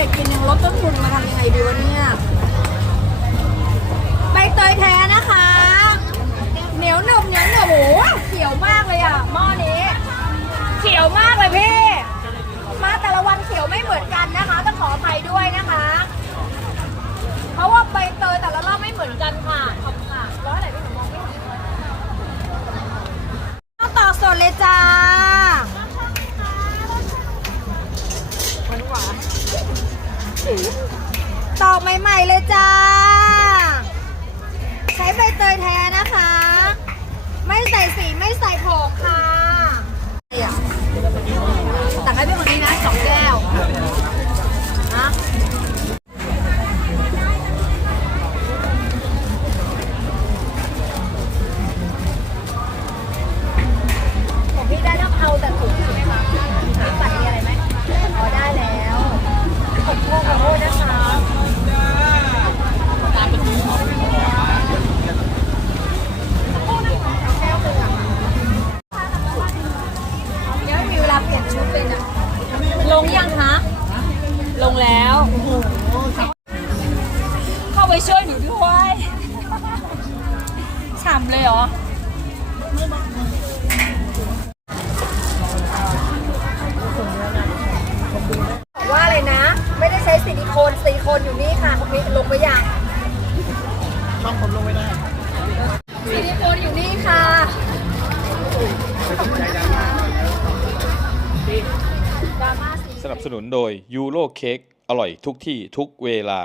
เป็ดกินยังลดต้นทุนมาทำยังไงดีวะเนี่ยใบเตยแท้นะคะ เหนียวหนึบเหนียวหนูเขียว สีตอกใหม่ ๆ เลยจ้า ใช้ใบเตยแทน ว่าเลยนะ ไม่ได้ใช้ซิลิโคนซิลิโคนอยู่นี่ค่ะคุณพี่ลงไปยังช่องผมลงไม่ได้ซิลิโคนอยู่นี่ค่ะสนับสนุนโดยยูโรเค้กอร่อยทุกที่ทุกเวลา